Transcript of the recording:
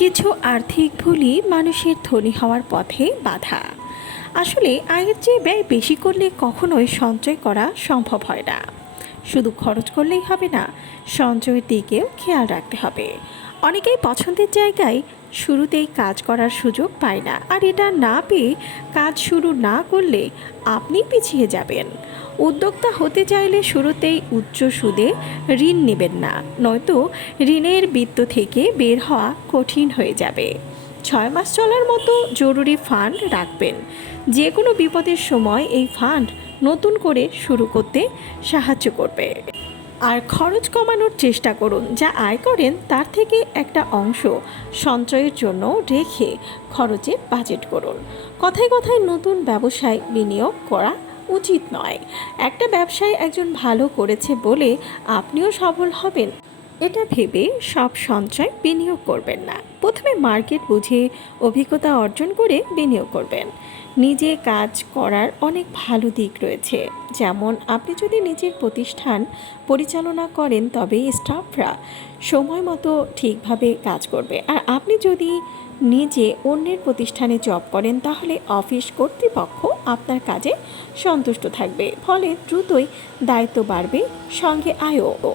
কিছু আর্থিক ভুলই মানুষের ধনী হওয়ার পথে বাধা। আসলে আয়ের চেয়ে ব্যয় বেশি করলে কখনোই সঞ্চয় করা সম্ভব হয় না। শুধু খরচ করলেই হবে না, সঞ্চয়ের দিকেও খেয়াল রাখতে হবে। অনেকেই পছন্দের জায়গায় শুরুতেই কাজ করার সুযোগ পায় না, আর এটা না পেয়ে কাজ শুরু না করলে আপনি পিছিয়ে যাবেন। উদ্যোক্তা হতে চাইলে শুরুতেই উচ্চ সুদে ঋণ নেবেন না, নয়তো ঋণের বৃত্ত থেকে বের হওয়া কঠিন হয়ে যাবে। 6 মাস চলার মতো জরুরি ফান্ড রাখবেন। যে কোনো বিপদের সময় এই ফান্ড নতুন করে শুরু করতে সাহায্য করবে। আর খরচ কমানোর চেষ্টা করুন, যা আয় করেন তার থেকে একটা অংশ সঞ্চয়ের জন্য রেখে খরচের বাজেট করুন। কথায় কথায় নতুন ব্যবসায় বিনিয়োগ করা উচিত নয়। একটা ব্যবসায় একজন ভালো করেছে বলে আপনিও সফল হবেন, এটা ভেবে সব সঞ্চয় বিনিয়োগ করবেন না। প্রথমে মার্কেট বুঝে অভিজ্ঞতা অর্জন করে বিনিয়োগ করবেন। নিজে কাজ করার অনেক ভালো দিক রয়েছে, যেমন আপনি যদি নিজের প্রতিষ্ঠান পরিচালনা করেন তবে স্টাফরা সময় মতো ঠিকভাবে কাজ করবে। আর আপনি যদি নিজে অন্যের প্রতিষ্ঠানে জব করেন তাহলে অফিস কর্তৃপক্ষ আপনার কাজে সন্তুষ্ট থাকবে, ফলে দ্রুতই দায়িত্ব বাড়বে, সঙ্গে আয়ও।